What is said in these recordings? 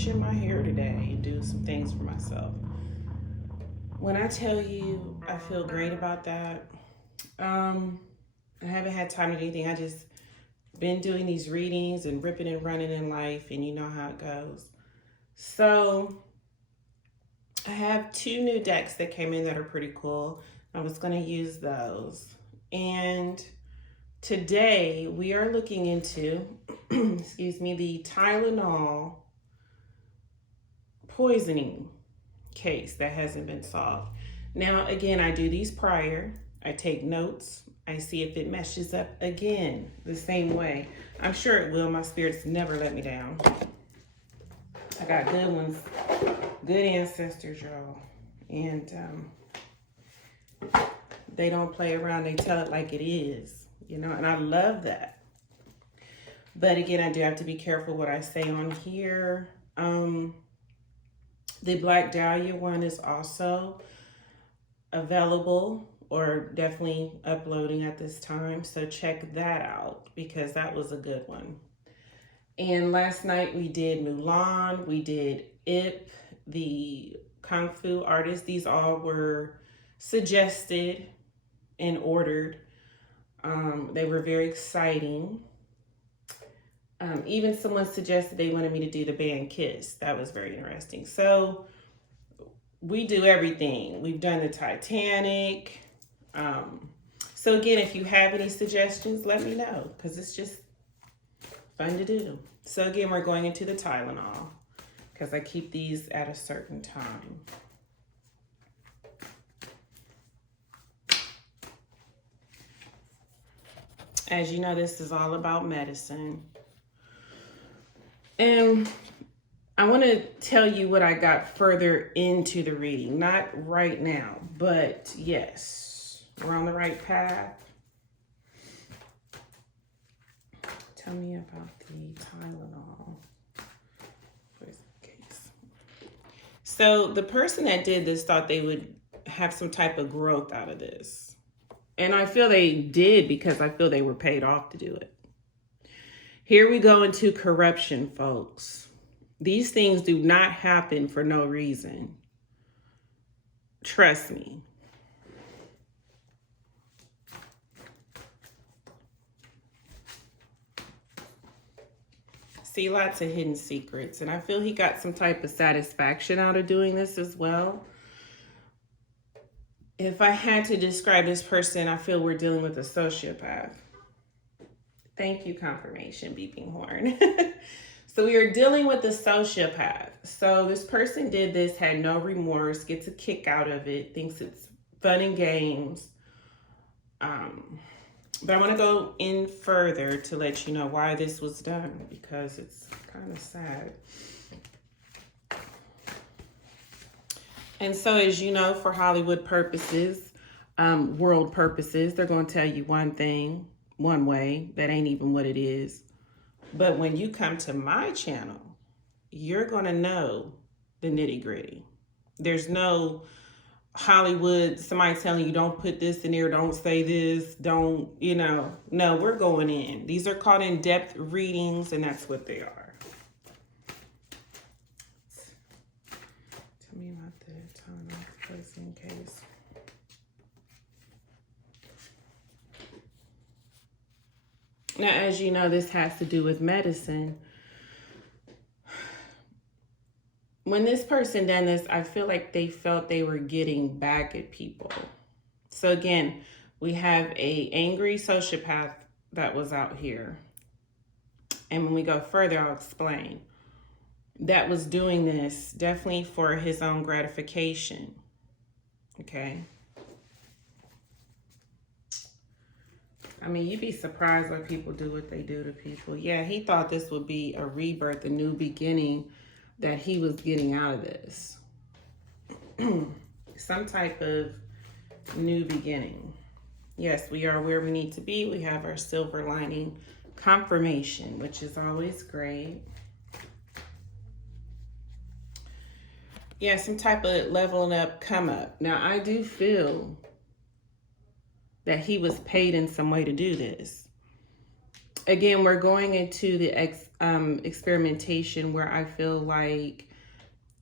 condition my hair today and do some things for myself. When I tell you I feel great about that, I haven't had time to do anything. I just been doing these readings and ripping and running in life, and you know how it goes. So I have two new decks that came in that are pretty cool. I was going to use those. And today we are looking into, excuse me, the Tylenol poisoning case that hasn't been solved. Now, again, I do these prior. I take notes. I see if it meshes up again the same way. I'm sure it will. My spirits never let me down. I got good ones, good ancestors, y'all. And they don't play around. They tell it like it is, you know, and I love that. But again, I do have to be careful what I say on here. The Black Dahlia one is also available or definitely uploading at this time. So check that out because that was a good one. And last night we did Mulan, we did Ip, the Kung Fu artist. These all were suggested and ordered. They were very exciting. Even someone suggested they wanted me to do the band Kiss. That was very interesting. So we do everything. We've done the Titanic. So again, if you have any suggestions, let me know because it's just fun to do. So again, we're going into the Tylenol because I keep these at a certain time. As you know, this is all about medicine. And I want to tell you what I got further into the reading. Not right now, but yes, we're on the right path. Tell me about the Tylenol. Where's the case? So the person that did this thought they would have some type of growth out of this. And I feel they did because I feel they were paid off to do it. Here we go into corruption, folks. These things do not happen for no reason. Trust me. See, lots of hidden secrets. And I feel he got some type of satisfaction out of doing this as well. If I had to describe this person, I feel we're dealing with a sociopath. Thank you, confirmation, beeping horn. So we are dealing with a sociopath. So this person did this, had no remorse, gets a kick out of it, thinks it's fun and games. But I want to go in further to let you know why this was done because it's kind of sad. And so, as you know, for Hollywood purposes, world purposes, they're going to tell you one thing, one way, that ain't even what it is. But when you come to my channel, you're going to know the nitty gritty. There's no Hollywood, somebody telling you don't put this in there, don't say this, don't, you know. No, we're going in. These are called in-depth readings, and that's what they are. Tell me about the Tylenol poisoning case. Now, as you know, this has to do with medicine. When this person done this, I feel like they felt they were getting back at people. So again, we have a angry sociopath that was out here. And when we go further, I'll explain. That was doing this definitely for his own gratification. Okay? I mean, you'd be surprised when people do what they do to people. Yeah, he thought this would be a rebirth, a new beginning, that he was getting out of this. Some type of new beginning. Yes, we are where we need to be. We have our silver lining confirmation, which is always great. Yeah, some type of leveling up, come up. Now, I do feel that he was paid in some way to do this. Again, we're going into the experimentation where I feel like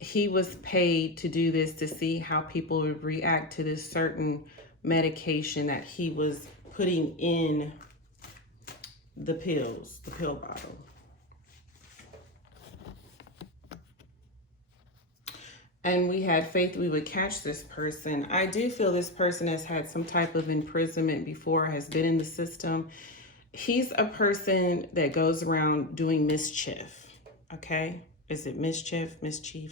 he was paid to do this to see how people would react to this certain medication that he was putting in the pills, the pill bottle. And we had faith we would catch this person. I do feel this person has had some type of imprisonment before, has been in the system. He's a person that goes around doing mischief, okay? Is it mischief?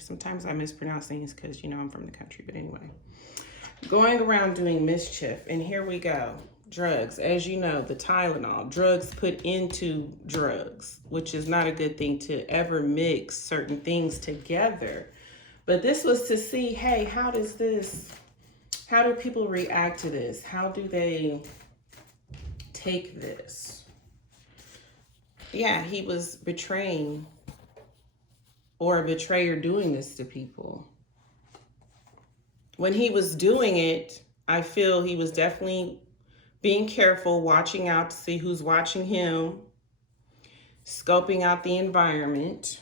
Sometimes I mispronounce things because, you know, I'm from the country, but anyway. Going around doing mischief, and here we go. Drugs, as you know, the Tylenol, drugs put into drugs, which is not a good thing to ever mix certain things together. But this was to see, hey, how do people react to this? How do they take this? Yeah, he was betraying, or a betrayer doing this to people. When he was doing it, I feel he was definitely being careful, watching out to see who's watching him, scoping out the environment,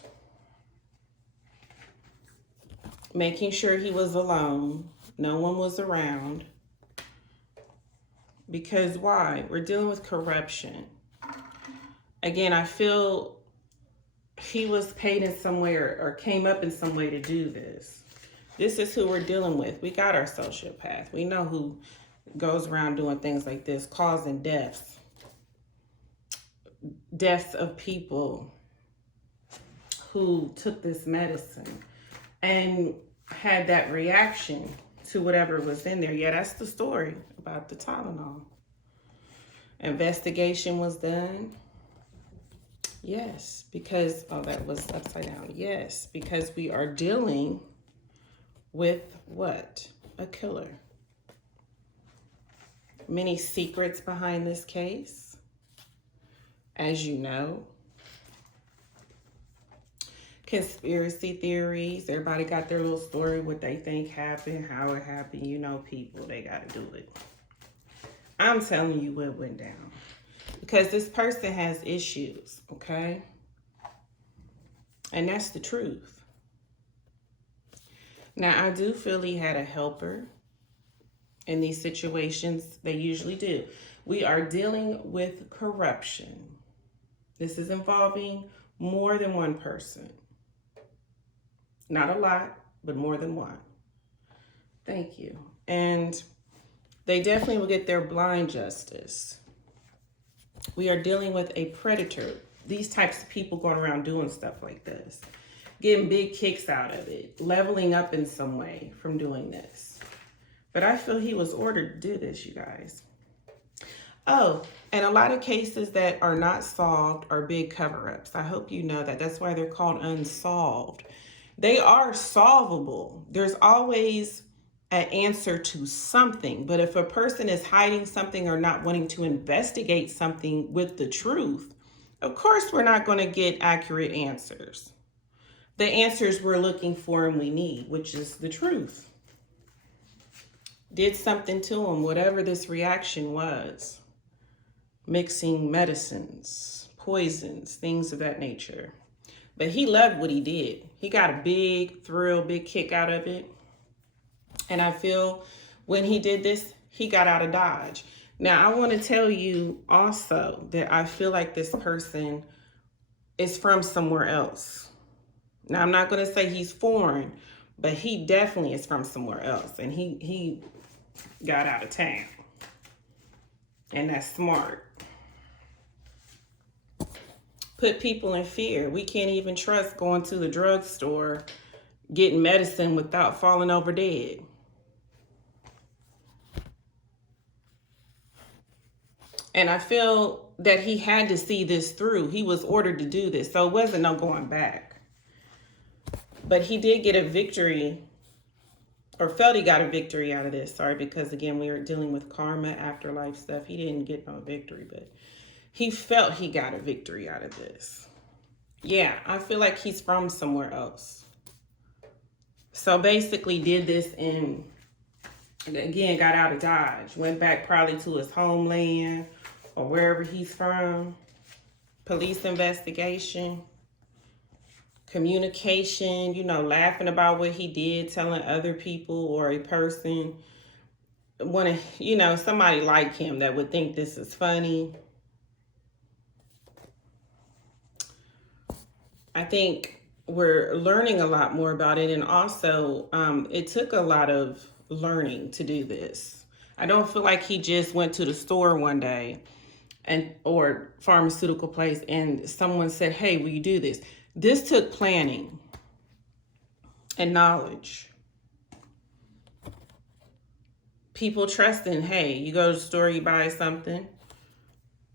making sure he was alone, no one was around. Because why? We're dealing with corruption. Again, I feel he was paid in some way or came up in some way to do this. This is who we're dealing with. We got our sociopath. We know who goes around doing things like this, causing deaths of people who took this medicine and had that reaction to whatever was in there. Yeah, that's the story about the Tylenol. Investigation was done. Yes, because, oh, that was upside down. Yes, because we are dealing with what? A killer. Many secrets behind this case, as you know. Conspiracy theories. Everybody got their little story, what they think happened, how it happened. You know, people, they got to do it. I'm telling you what went down. Because this person has issues, okay? And that's the truth. Now, I do feel he had a helper in these situations. They usually do. We are dealing with corruption. This is involving more than one person. Not a lot, but more than one. Thank you. And they definitely will get their blind justice. We are dealing with a predator. These types of people going around doing stuff like this, getting big kicks out of it, leveling up in some way from doing this. But I feel he was ordered to do this, you guys. Oh, and a lot of cases that are not solved are big cover-ups. I hope you know that. That's why they're called unsolved. They are solvable. There's always an answer to something. But if a person is hiding something or not wanting to investigate something with the truth, of course we're not going to get accurate answers. The answers we're looking for and we need, which is the truth. Did something to him, whatever this reaction was. Mixing medicines, poisons, things of that nature. But he loved what he did. He got a big thrill, big kick out of it. And I feel when he did this, he got out of Dodge. Now, I want to tell you also that I feel like this person is from somewhere else. Now, I'm not going to say he's foreign, but he definitely is from somewhere else. And he got out of town. And that's smart. Put people in fear. We can't even trust going to the drugstore, getting medicine without falling over dead. And I feel that he had to see this through. He was ordered to do this, so it wasn't no going back. But he did get a victory, or felt he got a victory out of this. Sorry, because again, we were dealing with karma, afterlife stuff. He didn't get no victory, but he felt he got a victory out of this. Yeah, I feel like he's from somewhere else. So basically did this and again, got out of Dodge. Went back probably to his homeland or wherever he's from. Police investigation. communication, laughing about what he did, telling other people or a person, somebody like him that would think this is funny. I think we're learning a lot more about it. And also, it took a lot of learning to do this. I don't feel like he just went to the store one day or pharmaceutical place and someone said, hey, will you do this? This took planning and knowledge. People trusting, hey, you go to the store, you buy something.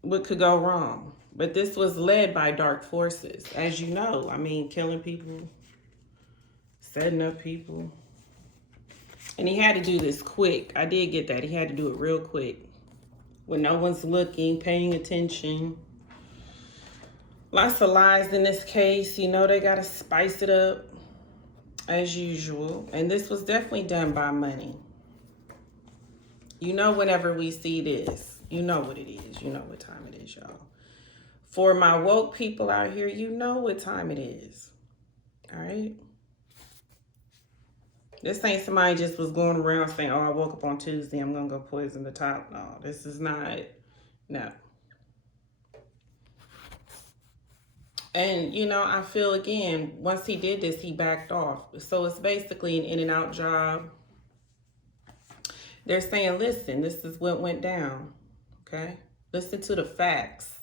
What could go wrong? But this was led by dark forces, as you know. I mean, killing people, setting up people. And he had to do this quick. I did get that. He had to do it real quick. When no one's looking, paying attention. Lots of lies in this case. They got to spice it up as usual. And this was definitely done by money. Whenever we see this, you know what it is. You know what time it is, y'all. For my woke people out here, you know what time it is. All right? This ain't somebody just was going around saying, oh, I woke up on Tuesday, I'm going to go poison the Tylenol. This is not, no. And, I feel, again, once he did this, he backed off. So it's basically an in and out job. They're saying, listen, this is what went down, okay? Listen to the facts,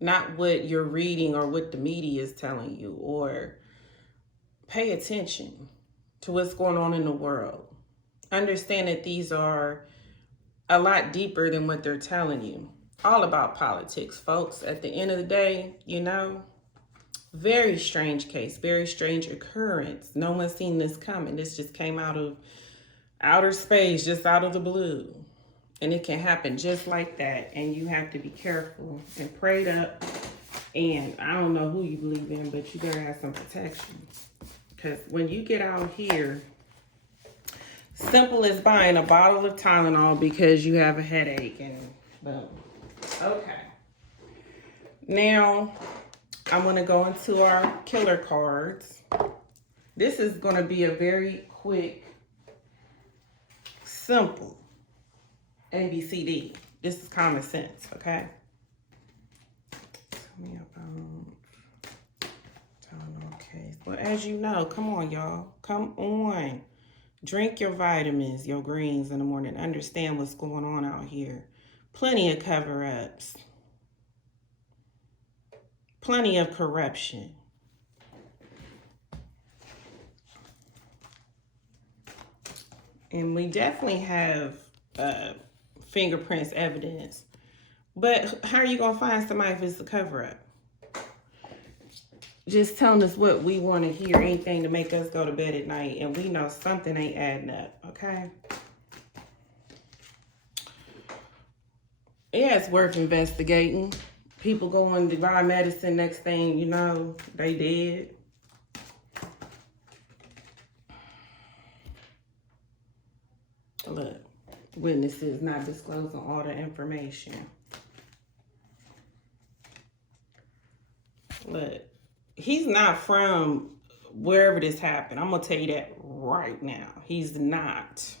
not what you're reading or what the media is telling you, or pay attention to what's going on in the world. Understand that these are a lot deeper than what they're telling you. All about politics, folks. At the end of the day, very strange case, very strange occurrence. No one's seen this coming. This just came out of outer space, just out of the blue. And it can happen just like that. And you have to be careful and prayed up. And I don't know who you believe in, but you better have some protection. Because when you get out here, simple as buying a bottle of Tylenol because you have a headache and boom. Okay. Now, I'm going to go into our killer cards. This is going to be a very quick, simple ABCD. This is common sense, okay? Tell me about Tylenol case. Well, as you know, come on, y'all. Come on. Drink your vitamins, your greens in the morning. Understand what's going on out here. Plenty of cover-ups. Plenty of corruption. And we definitely have fingerprints evidence. But how are you going to find somebody if it's a cover-up? Just telling us what we want to hear, anything to make us go to bed at night. And we know something ain't adding up, okay? Yeah, it's worth investigating. People going to buy medicine, next thing you know, they dead. Look, witnesses not disclosing all the information. Look, he's not from wherever this happened. I'm going to tell you that right now. He's not.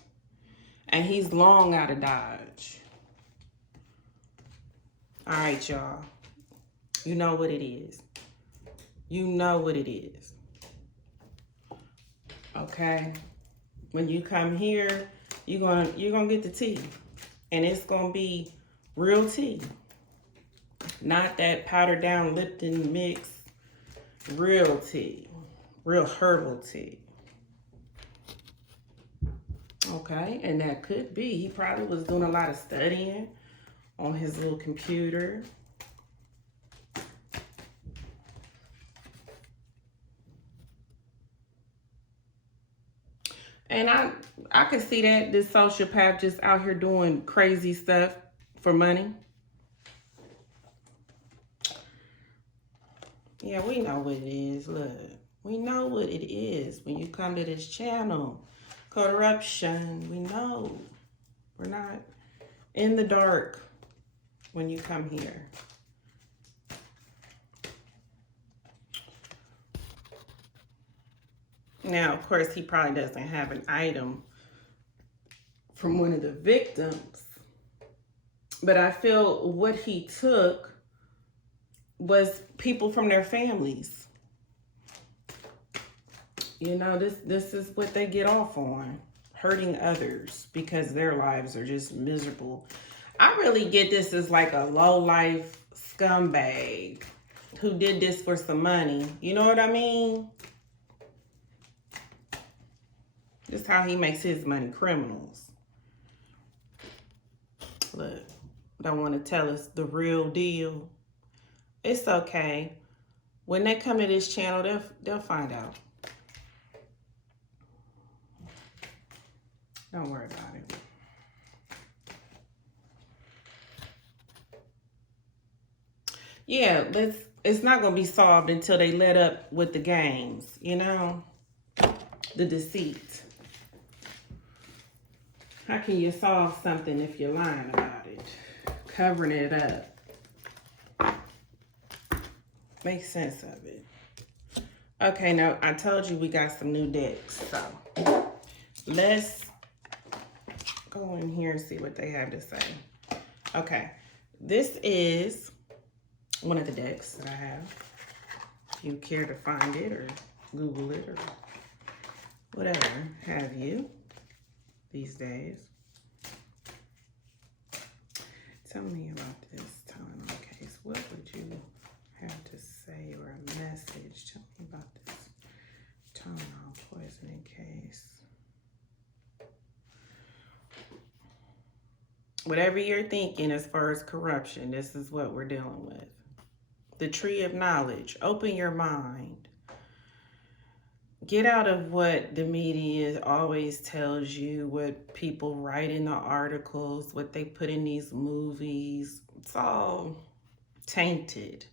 And he's long out of Dodge. All right, y'all. You know what it is. You know what it is. Okay? When you come here, you're gonna get the tea. And it's gonna be real tea. Not that powdered down Lipton mix. Real tea. Real herbal tea. Okay, and that could be. He probably was doing a lot of studying on his little computer. And I could see that this sociopath just out here doing crazy stuff for money. Yeah, we know what it is. Look, we know what it is when you come to this channel. Corruption, we know. We're not in the dark when you come here. Now, of course, he probably doesn't have an item from one of the victims, but I feel what he took was people from their families. You know, this is what they get off on, hurting others because their lives are just miserable. I really get this as like a low-life scumbag who did this for some money. You know what I mean? Just how he makes his money, criminals. Look, don't want to tell us the real deal. It's okay. When they come to this channel, they'll find out. Don't worry about it. Yeah, it's not going to be solved until they let up with the games, you know? The deceit. How can you solve something if you're lying about it? Covering it up. Make sense of it. Okay, now I told you we got some new decks, so let's go in here and see what they have to say. Okay, this is one of the decks that I have. If you care to find it or Google it or whatever have you these days. Tell me about this Tylenol case. What would you have to say or a message? Tell me about this Tylenol poisoning case. Whatever you're thinking as far as corruption, this is what we're dealing with. The tree of knowledge. Open your mind. Get out of what the media always tells you, what people write in the articles, what they put in these movies. It's all tainted.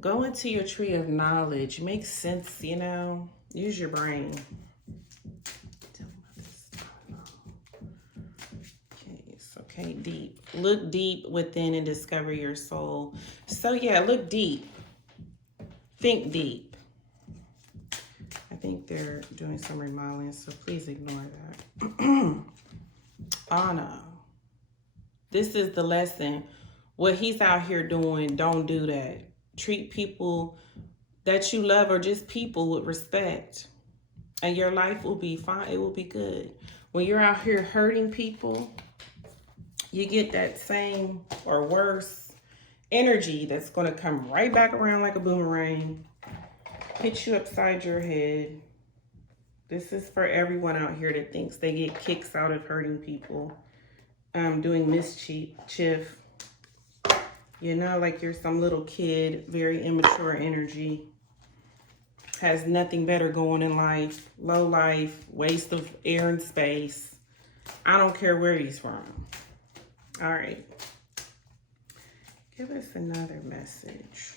Go into your tree of knowledge. Make sense, you know. Use your brain. Okay, deep. Look deep within and discover your soul. So yeah, look deep. Think deep. I think they're doing some remodeling, so please ignore that. Anna. This is the lesson. What he's out here doing, don't do that. Treat people that you love or just people with respect. And your life will be fine. It will be good. When you're out here hurting people, you get that same or worse energy that's going to come right back around like a boomerang, hit you upside your head. This is for everyone out here that thinks they get kicks out of hurting people, doing mischief. You know, like you're some little kid, very immature energy, has nothing better going in life, low life, waste of air and space. I don't care where he's from. All right. Give us another message.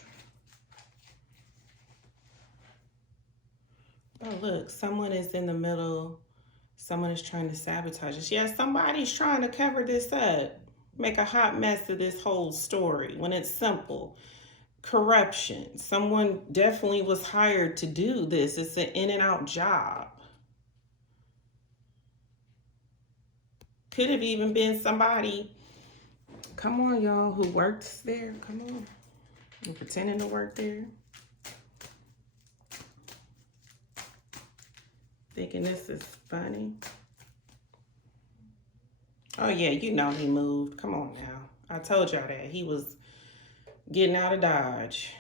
Oh, look, someone is in the middle. Someone is trying to sabotage us. Yeah, somebody's trying to cover this up. Make a hot mess of this whole story when it's simple. Corruption. Someone definitely was hired to do this. It's an in and out job. Could have even been somebody, come on, y'all, who works there. Come on. And pretending to work there. Thinking this is funny. Oh, yeah, you know he moved. Come on now. I told y'all that. He was getting out of Dodge.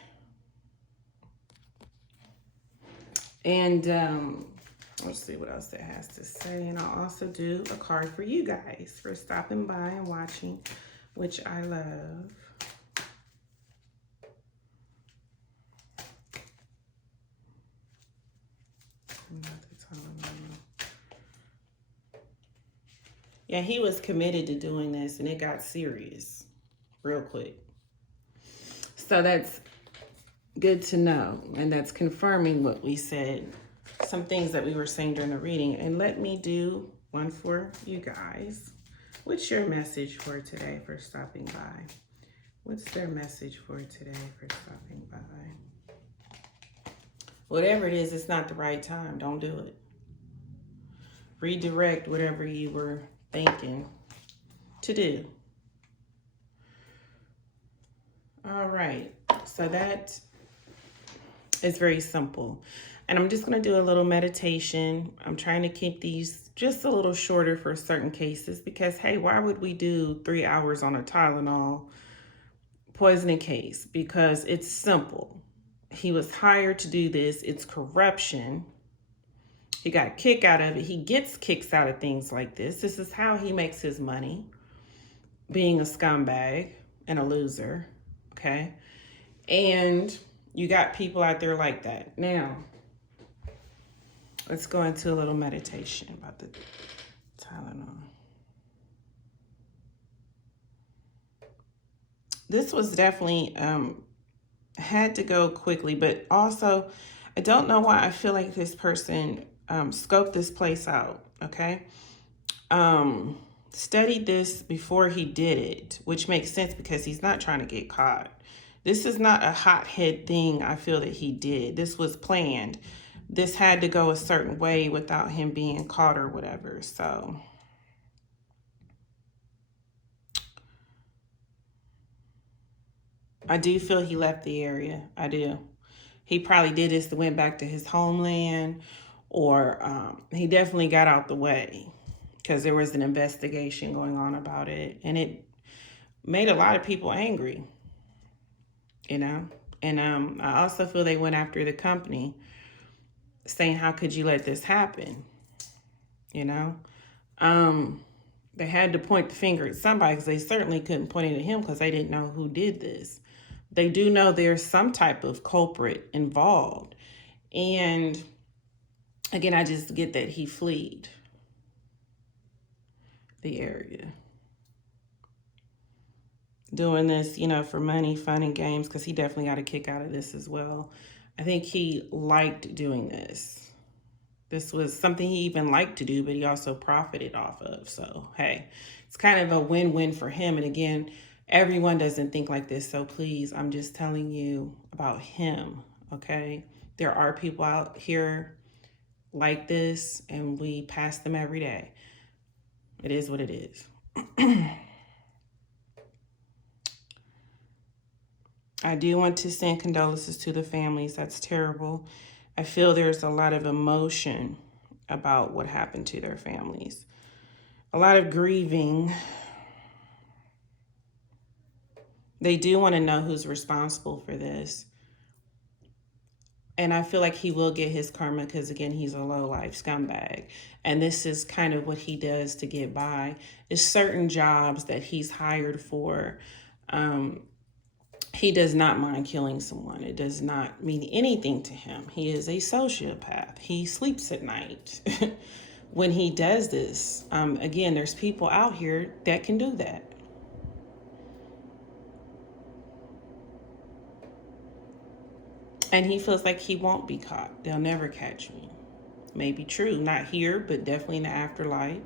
And let's see what else it has to say. And I'll also do a card for you guys for stopping by and watching, which I love. Yeah, he was committed to doing this and it got serious real quick. So that's good to know. And that's confirming what we said, some things that we were saying during the reading. And let me do one for you guys. What's your message for today for stopping by? What's their message for today for stopping by? Whatever it is, it's not the right time. Don't do it. Redirect whatever you were thinking to do. All right. So that is very simple. And I'm just going to do a little meditation. I'm trying to keep these just a little shorter for certain cases because, hey, why would we do 3 hours on a Tylenol poisoning case? Because it's simple. He was hired to do this. It's corruption. He got a kick out of it. He gets kicks out of things like this. This is how he makes his money, being a scumbag and a loser, okay? And you got people out there like that. Now, let's go into a little meditation about the Tylenol. This was definitely had to go quickly, but also I don't know why I feel like this person scoped this place out, okay? Studied this before he did it, which makes sense because he's not trying to get caught. This is not a hothead thing I feel that he did. This was planned. This had to go a certain way without him being caught or whatever. So I do feel he left the area. I do. He probably did this to went back to his homeland, or he definitely got out the way because there was an investigation going on about it, and it made a lot of people angry, you know. And I also feel they went after the company, saying, "How could you let this happen?" You know. They had to point the finger at somebody because they certainly couldn't point it at him because they didn't know who did this. They do know there's some type of culprit involved. And again, I just get that he fled the area. Doing this, you know, for money, fun, and games, because he definitely got a kick out of this as well. I think he liked doing this. This was something he even liked to do, but he also profited off of. So, hey, it's kind of a win-win for him. And again, everyone doesn't think like this. So please, I'm just telling you about him, okay? There are people out here like this, and we pass them every day. It is what it is. I do want to send condolences to the families. That's terrible. I feel there's a lot of emotion about what happened to their families. A lot of grieving. They do want to know who's responsible for this. And I feel like he will get his karma because, again, he's a low-life scumbag. And this is kind of what he does to get by. It's certain jobs that he's hired for. He does not mind killing someone. It does not mean anything to him. He is a sociopath. He sleeps at night when he does this. Again, there's people out here that can do that. And he feels like he won't be caught. They'll never catch me. Maybe true, not here, but definitely in the afterlife.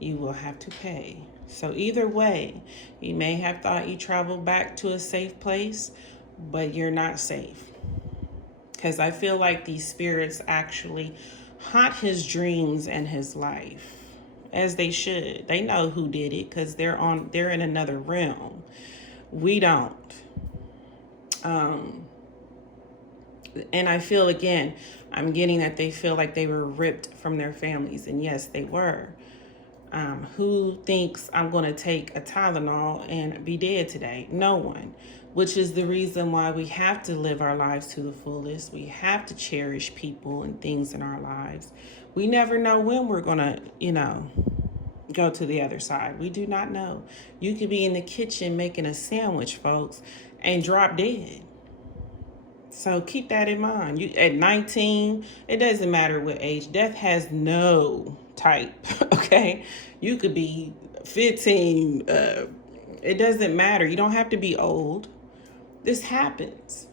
You will have to pay. So either way, you may have thought you traveled back to a safe place, but you're not safe. Because I feel like these spirits actually haunt his dreams and his life, as they should. They know who did it because they're in another realm. We don't. And I feel, again, I'm getting that they feel like they were ripped from their families. And yes, they were. Who thinks I'm going to take a Tylenol and be dead today? No one. Which is the reason why we have to live our lives to the fullest. We have to cherish people and things in our lives. We never know when we're going to, go to the other side. We do not know. You could be in the kitchen making a sandwich, folks, and drop dead. So keep that in mind. You at 19, it doesn't matter what age. Death has no type, okay? You could be 15. It doesn't matter. You don't have to be old. This happens,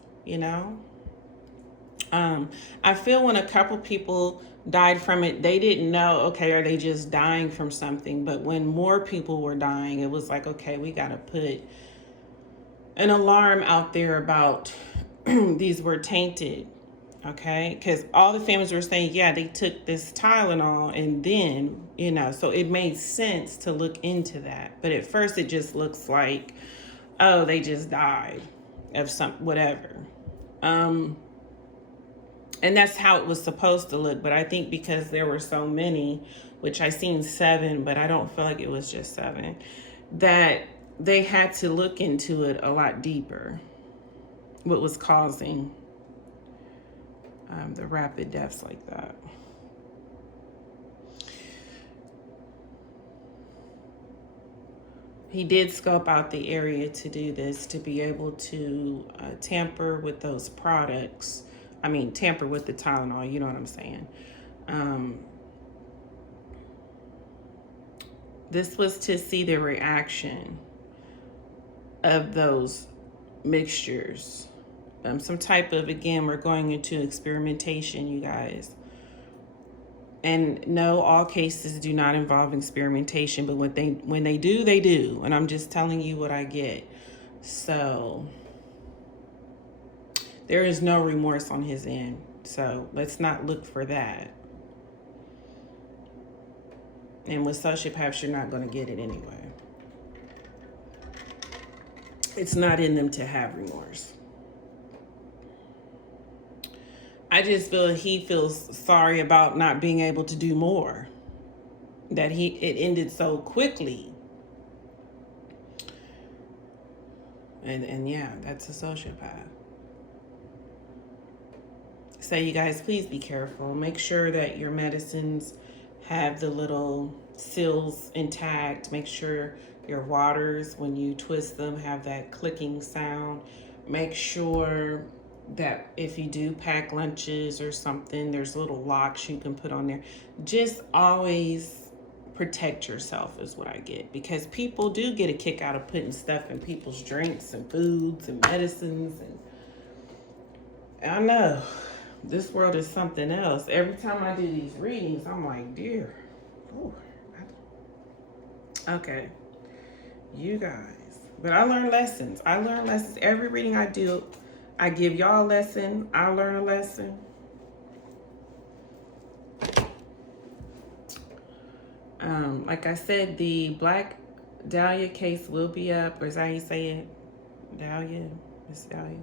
I feel when a couple people died from it, they didn't know, okay, are they just dying from something? But when more people were dying, it was like, okay, we got to put an alarm out there about these were tainted Okay, because all the families were saying, yeah, they took this Tylenol and then, so it made sense to look into that. But at first, it just looks like, oh, they just died of some whatever. And that's how it was supposed to look. But I think because there were so many, which I seen 7, but I don't feel like it was just 7, that they had to look into it a lot deeper. What was causing the rapid deaths like that. He did scope out the area to do this, to be able to tamper with those products. I mean, tamper with the Tylenol, you know what I'm saying? This was to see the reaction of those mixtures. Some type of, again, we're going into experimentation, you guys. And no, all cases do not involve experimentation, but when they do, they do. And I'm just telling you what I get. So there is no remorse on his end. So let's not look for that. And with sociopaths, you're not going to get it anyway. It's not in them to have remorse. I just feel he feels sorry about not being able to do more. That it ended so quickly. And yeah, that's a sociopath. So you guys, please be careful. Make sure that your medicines have the little seals intact. Make sure your waters, when you twist them, have that clicking sound. Make sure that if you do pack lunches or something, there's little locks you can put on there. Just always protect yourself is what I get, because people do get a kick out of putting stuff in people's drinks and foods and medicines. And I know this world is something else. Every time I do these readings, I'm like, dear. Ooh. Okay, you guys. But I learn lessons. Every reading I do, I give y'all a lesson. I learn a lesson. Like I said, the Black Dahlia case will be up. Or is that how you say it? Dahlia? Miss Dahlia.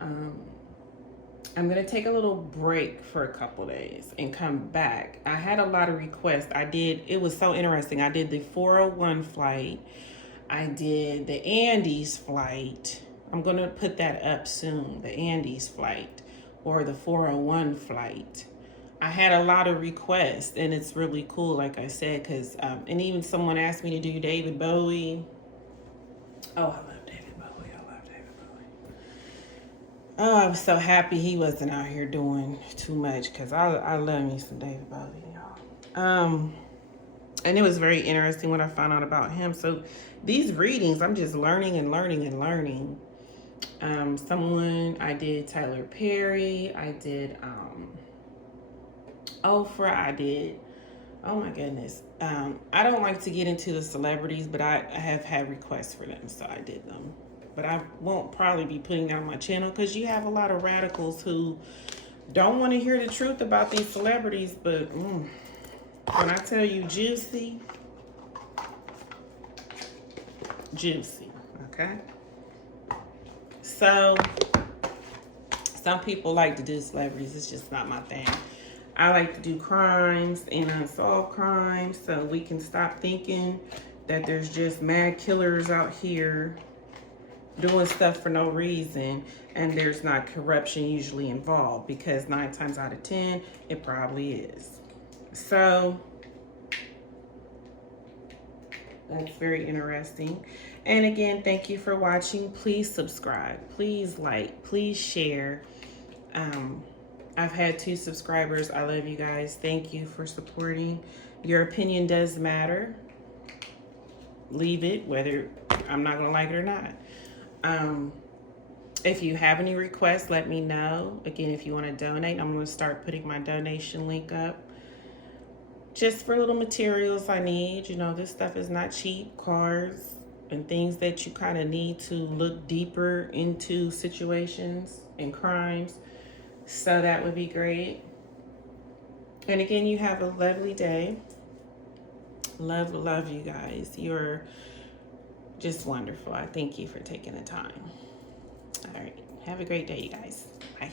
I'm going to take a little break for a couple days and come back. I had a lot of requests. It was so interesting. I did the 401 flight. I did the Andes flight. I'm going to put that up soon, the Andes flight or the 401 flight. I had a lot of requests, and it's really cool, like I said, because, and even someone asked me to do David Bowie. Oh, I love David Bowie. Oh, I was so happy he wasn't out here doing too much, because I love me some David Bowie, y'all. And it was very interesting when I found out about him. So these readings, I'm just learning and learning and learning. I did Tyler Perry, I did Oprah, oh my goodness. I don't like to get into the celebrities, but I have had requests for them, so I did them. But I won't probably be putting that on my channel, because you have a lot of radicals who don't want to hear the truth about these celebrities. But when I tell you juicy, okay? So some people like to do celebrities. It's just not my thing. I like to do crimes and unsolved crimes, so we can stop thinking that there's just mad killers out here doing stuff for no reason, and there's not corruption usually involved, because 9 times out of 10, it probably is. So that's very interesting. And again, thank you for watching. Please subscribe, please like, please share. I've had 2 subscribers. I love you guys. Thank you for supporting. Your opinion does matter. Leave it, whether I'm not gonna like it or not. If you have any requests, let me know. Again, if you want to donate, I'm going to start putting my donation link up. Just for little materials I need. This stuff is not cheap. Cards and things that you kind of need to look deeper into situations and crimes. So that would be great. And again, you have a lovely day. Love you guys. You're just wonderful. I thank you for taking the time. All right. Have a great day, you guys. Bye.